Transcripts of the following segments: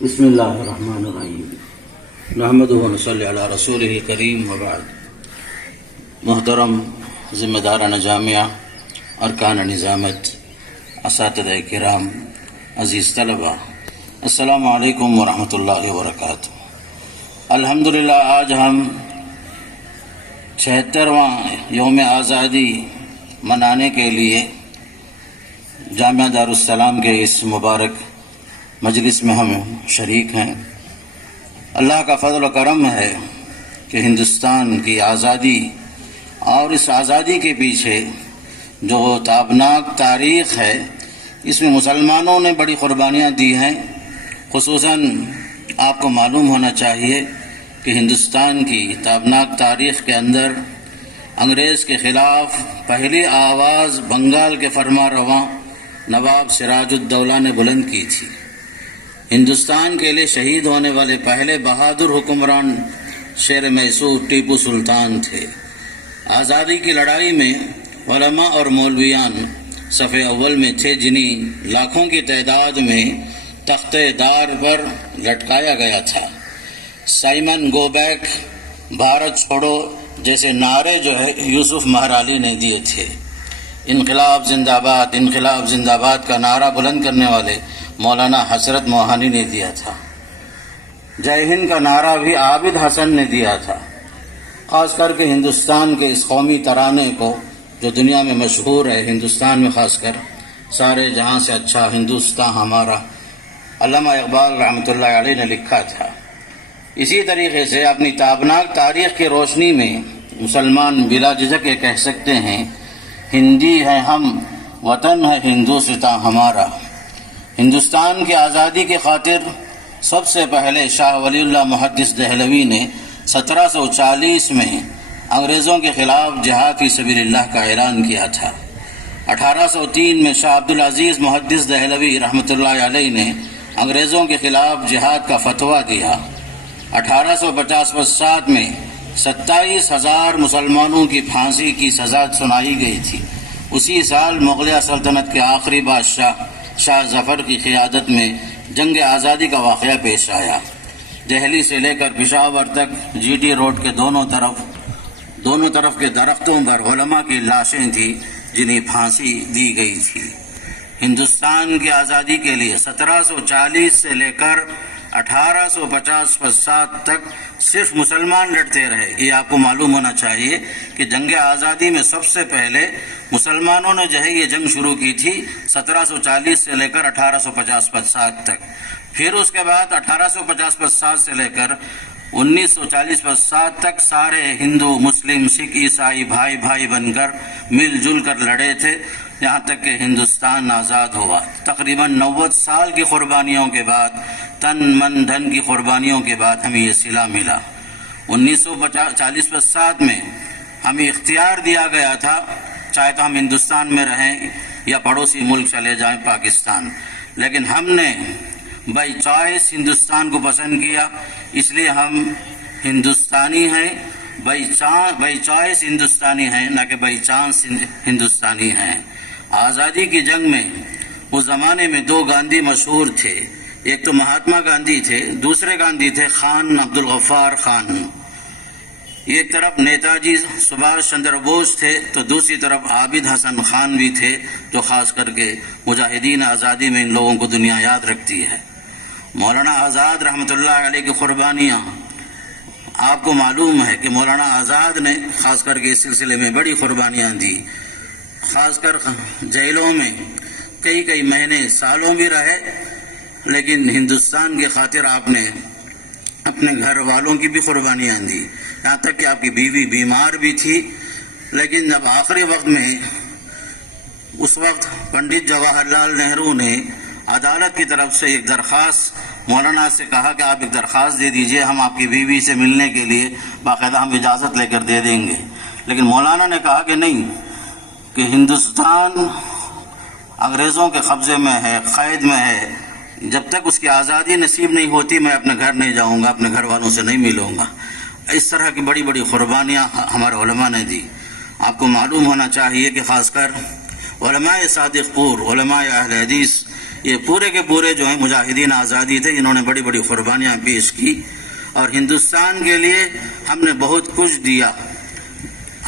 بسم اللہ الرحمن الرحیم نحمدہ و نصلی علی رسولہ الکریم وبعد. محترم ذمہ داران جامعہ، ارکان نظامت، اساتذہ کرام، عزیز طلبہ، السلام علیکم ورحمۃ اللہ وبرکاتہ. الحمدللہ آج ہم 76واں یوم آزادی منانے کے لیے جامعہ دارالسلام کے اس مبارک مجلس میں ہم شریک ہیں. اللہ کا فضل و کرم ہے کہ ہندوستان کی آزادی اور اس آزادی کے پیچھے جو تابناک تاریخ ہے، اس میں مسلمانوں نے بڑی قربانیاں دی ہیں. خصوصاً آپ کو معلوم ہونا چاہیے کہ ہندوستان کی تابناک تاریخ کے اندر انگریز کے خلاف پہلی آواز بنگال کے فرما رواں نواب سراج الدولہ نے بلند کی تھی. ہندوستان کے لیے شہید ہونے والے پہلے بہادر حکمران شیر میسور ٹیپو سلطان تھے. آزادی کی لڑائی میں علماء اور مولویان صف اول میں تھے، جنہیں لاکھوں کی تعداد میں تختے دار پر لٹکایا گیا تھا. سائمن گو بیک، بھارت چھوڑو جیسے نعرے جو ہے یوسف مہرالی نے دیے تھے. انقلاب زندہ باد، انقلاب زندہ باد کا نعرہ بلند کرنے والے مولانا حسرت موہانی نے دیا تھا. جے ہند کا نعرہ بھی عابد حسن نے دیا تھا. خاص کر کے ہندوستان کے اس قومی ترانے کو جو دنیا میں مشہور ہے، ہندوستان میں خاص کر سارے جہاں سے اچھا ہندوستان ہمارا، علامہ اقبال رحمۃ اللہ علیہ نے لکھا تھا. اسی طریقے سے اپنی تابناک تاریخ کی روشنی میں مسلمان بلا جھجک یہ کہہ سکتے ہیں، ہندی ہے ہم، وطن ہے ہندوستان ہمارا. ہندوستان کی آزادی کی خاطر سب سے پہلے شاہ ولی اللہ محدث دہلوی نے 1740 میں انگریزوں کے خلاف جہاد فی سبیل اللہ کا اعلان کیا تھا. 1803 میں شاہ عبدالعزیز محدث دہلوی رحمۃ اللہ علیہ نے انگریزوں کے خلاف جہاد کا فتویٰ دیا. 1850 میں 27,000 مسلمانوں کی پھانسی کی سزا سنائی گئی تھی. اسی سال مغلیہ سلطنت کے آخری بادشاہ شاہ ظفر کی قیادت میں جنگ آزادی کا واقعہ پیش آیا. دہلی سے لے کر پشاور تک جی ٹی روڈ کے دونوں طرف کے درختوں پر علماء کی لاشیں تھیں جنہیں پھانسی دی گئی تھی. ہندوستان کی آزادی کے لیے 1740 سے لے کر 1850 تک صرف مسلمان لڑتے رہے. یہ آپ کو معلوم ہونا چاہیے کہ جنگ آزادی میں سب سے پہلے مسلمانوں نے جو ہے یہ جنگ شروع کی تھی 1740 سے لے کر 1850 تک. پھر اس کے بعد 1850 سے لے کر 1940 تک سارے ہندو، مسلم، سکھ، عیسائی بھائی بھائی بن کر مل جل کر لڑے تھے، یہاں تک کہ ہندوستان آزاد ہوا. تقریباً 90 سال کی قربانیوں کے بعد، تن من دھن کی قربانیوں کے بعد ہمیں یہ صلہ ملا. 1940 میں ہمیں اختیار دیا گیا تھا، چاہے تو ہم ہندوستان میں رہیں یا پڑوسی ملک چلے جائیں پاکستان، لیکن ہم نے بائی چوائس ہندوستان کو پسند کیا. اس لیے ہم ہندوستانی ہیں، بائی چوائس ہندوستانی ہیں، نہ کہ بائی چانس ہندوستانی ہیں. آزادی کی جنگ میں اس زمانے میں 2 گاندھی مشہور تھے. ایک تو مہاتما گاندھی تھے، دوسرے گاندھی تھے خان عبد الغفار خان. ایک طرف نیتا جی سبھاش چندر بوس تھے تو دوسری طرف عابد حسن خان بھی تھے، جو خاص کر کے مجاہدین آزادی میں ان لوگوں کو دنیا یاد رکھتی ہے. مولانا آزاد رحمۃ اللہ علیہ کی قربانیاں آپ کو معلوم ہے کہ مولانا آزاد نے خاص کر کے اس سلسلے میں بڑی قربانیاں دی. خاص کر جیلوں میں کئی مہینے، سالوں بھی رہے، لیکن ہندوستان کی خاطر آپ نے اپنے گھر والوں کی بھی قربانیاں دی. یہاں تک کہ آپ کی بیوی بیمار بھی تھی، لیکن جب آخری وقت میں اس وقت پنڈت جواہر لال نہرو نے عدالت کی طرف سے ایک درخواست مولانا سے کہا کہ آپ ایک درخواست دے دیجئے، ہم آپ کی بیوی سے ملنے کے لیے باقاعدہ ہم اجازت لے کر دے دیں گے. لیکن مولانا نے کہا کہ نہیں، کہ ہندوستان انگریزوں کے قبضے میں ہے، قید میں ہے، جب تک اس کی آزادی نصیب نہیں ہوتی میں اپنے گھر نہیں جاؤں گا، اپنے گھر والوں سے نہیں ملوں گا. اس طرح کی بڑی بڑی قربانیاں ہمارے علماء نے دی. آپ کو معلوم ہونا چاہیے کہ خاص کر علماء صادق پور، علماء اہل حدیث یہ پورے کے پورے جو ہیں مجاہدین آزادی تھے، انہوں نے بڑی بڑی قربانیاں پیش کی اور ہندوستان کے لیے ہم نے بہت کچھ دیا۔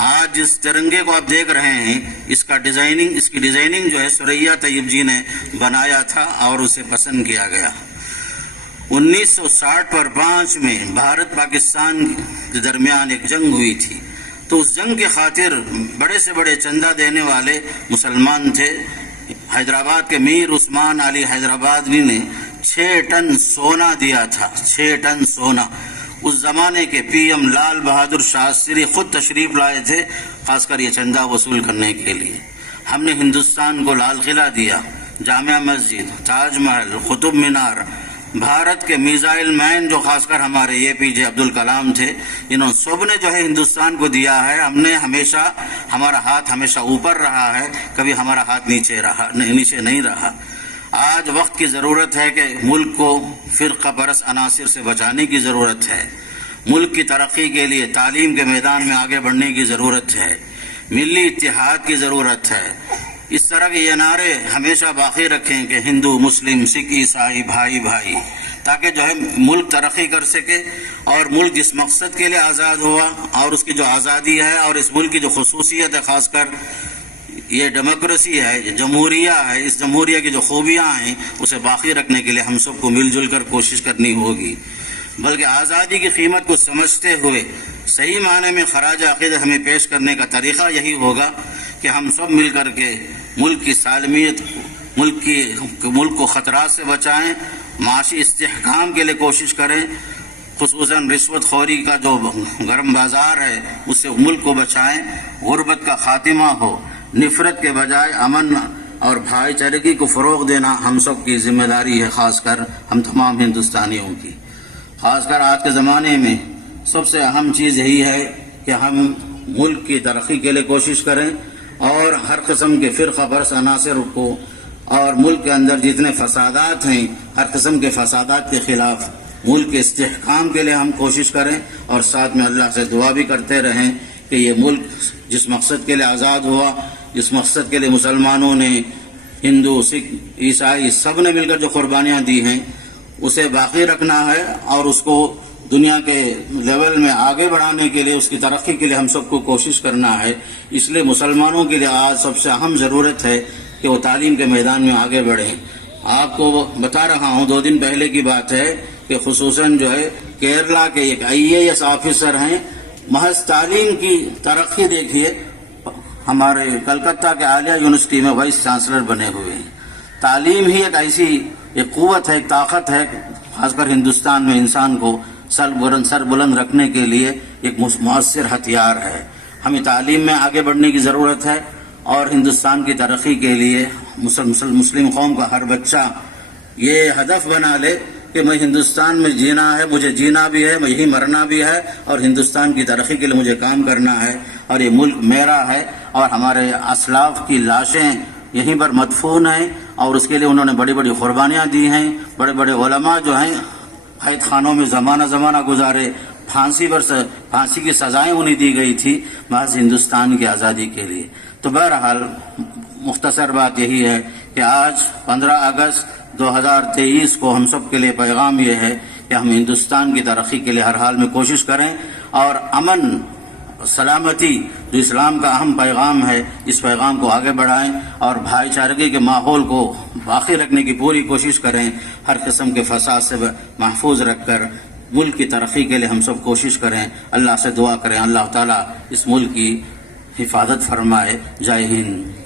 آج جس ترنگے کو آپ دیکھ رہے ہیں، اس کی ڈیزائننگ جو ہے ثریا طیب جی نے بنایا تھا اور اسے پسند کیا گیا۔ 1960 پر 5 میں بھارت پاکستان کے درمیان ایک جنگ ہوئی تھی، تو اس جنگ کی خاطر بڑے سے بڑے چندہ دینے والے مسلمان تھے۔ حیدرآباد کے میر عثمان علی حیدرآبادی نے 6 ٹن سونا دیا تھا، 6 ٹن سونا۔ اس زمانے کے پی ایم لال بہادر شاستری خود تشریف لائے تھے، خاص کر یہ چندہ وصول کرنے کے لیے۔ ہم نے ہندوستان کو لال قلعہ دیا، جامع مسجد، تاج محل، قطب مینار۔ بھارت کے میزائل مین جو خاص کر ہمارے اے پی جے عبدالکلام تھے، انہوں سب نے جو ہے ہندوستان کو دیا ہے۔ ہم نے ہمارا ہاتھ ہمیشہ اوپر رہا ہے، کبھی ہمارا ہاتھ نیچے نہیں رہا۔ آج وقت کی ضرورت ہے کہ ملک کو فرقہ پرست عناصر سے بچانے کی ضرورت ہے۔ ملک کی ترقی کے لیے تعلیم کے میدان میں آگے بڑھنے کی ضرورت ہے، ملی اتحاد کی ضرورت ہے۔ اس طرح کے یہ نعرے ہمیشہ باقی رکھیں کہ ہندو، مسلم، سکھ، عیسائی، بھائی بھائی، تاکہ جو ہے ملک ترقی کر سکے۔ اور ملک جس مقصد کے لیے آزاد ہوا اور اس کی جو آزادی ہے اور اس ملک کی جو خصوصیت ہے، خاص کر یہ ڈیموکریسی ہے، یہ جمہوریہ ہے، اس جمہوریہ کی جو خوبیاں ہیں اسے باقی رکھنے کے لیے ہم سب کو مل جل کر کوشش کرنی ہوگی۔ بلکہ آزادی کی قیمت کو سمجھتے ہوئے صحیح معنی میں خراج عقیدت ہمیں پیش کرنے کا طریقہ یہی ہوگا کہ ہم سب مل کر کے ملک کی سالمیت، ملک کو خطرات سے بچائیں، معاشی استحکام کے لیے کوشش کریں، خصوصاً رشوت خوری کا جو گرم بازار ہے اس سے ملک کو بچائیں، غربت کا خاتمہ ہو، نفرت کے بجائے امن اور بھائی چارگی کو فروغ دینا ہم سب کی ذمہ داری ہے، خاص کر ہم تمام ہندوستانیوں کی۔ خاص کر آج کے زمانے میں سب سے اہم چیز یہی ہے کہ ہم ملک کی ترقی کے لیے کوشش کریں اور ہر قسم کے فرقہ پرست عناصر کو اور ملک کے اندر جتنے فسادات ہیں، ہر قسم کے فسادات کے خلاف ملک کے استحکام کے لیے ہم کوشش کریں اور ساتھ میں اللہ سے دعا بھی کرتے رہیں کہ یہ ملک جس مقصد کے لیے آزاد ہوا، جس مقصد کے لیے مسلمانوں نے، ہندو، سکھ، عیسائی سب نے مل کر جو قربانیاں دی ہیں اسے باقی رکھنا ہے اور اس کو دنیا کے لیول میں آگے بڑھانے کے لیے، اس کی ترقی کے لیے ہم سب کو کوشش کرنا ہے۔ اس لیے مسلمانوں کے لیے آج سب سے اہم ضرورت ہے کہ وہ تعلیم کے میدان میں آگے بڑھیں۔ آپ کو بتا رہا ہوں، 2 دن پہلے کی بات ہے کہ خصوصاً جو ہے کیرلا کے ایک IAS آفیسر ہیں، محض تعلیم کی ترقی دیکھیے، ہمارے کلکتہ کے عالیہ یونیورسٹی میں وائس چانسلر بنے ہوئے ہیں۔ تعلیم ہی ایک ایسی ایک قوت ہے، ایک طاقت ہے، خاص کر ہندوستان میں انسان کو سر بلند رکھنے کے لیے ایک مؤثر ہتھیار ہے۔ ہمیں تعلیم میں آگے بڑھنے کی ضرورت ہے اور ہندوستان کی ترقی کے لیے مسلم قوم کا ہر بچہ یہ ہدف بنا لے کہ میں ہندوستان میں جینا ہے، مجھے جینا بھی ہے، میں یہی مرنا بھی ہے اور ہندوستان کی ترقی کے لیے مجھے کام کرنا ہے اور یہ ملک میرا ہے اور ہمارے اسلاف کی لاشیں یہیں پر مدفون ہیں اور اس کے لیے انہوں نے بڑی بڑی قربانیاں دی ہیں۔ بڑے بڑے علماء جو ہیں قید خانوں میں زمانہ گزارے، پھانسی کی سزائیں انہیں دی گئی تھی محض ہندوستان کی آزادی کے لیے۔ تو بہرحال مختصر بات یہی ہے کہ آج 15 اگست 2023 کو ہم سب کے لیے پیغام یہ ہے کہ ہم ہندوستان کی ترقی کے لیے ہر حال میں کوشش کریں اور امن، سلامتی جو اسلام کا اہم پیغام ہے، اس پیغام کو آگے بڑھائیں اور بھائی چارگی کے ماحول کو باقی رکھنے کی پوری کوشش کریں، ہر قسم کے فساد سے محفوظ رکھ کر ملک کی ترقی کے لیے ہم سب کوشش کریں۔ اللہ سے دعا کریں اللہ تعالیٰ اس ملک کی حفاظت فرمائے۔ جے ہند۔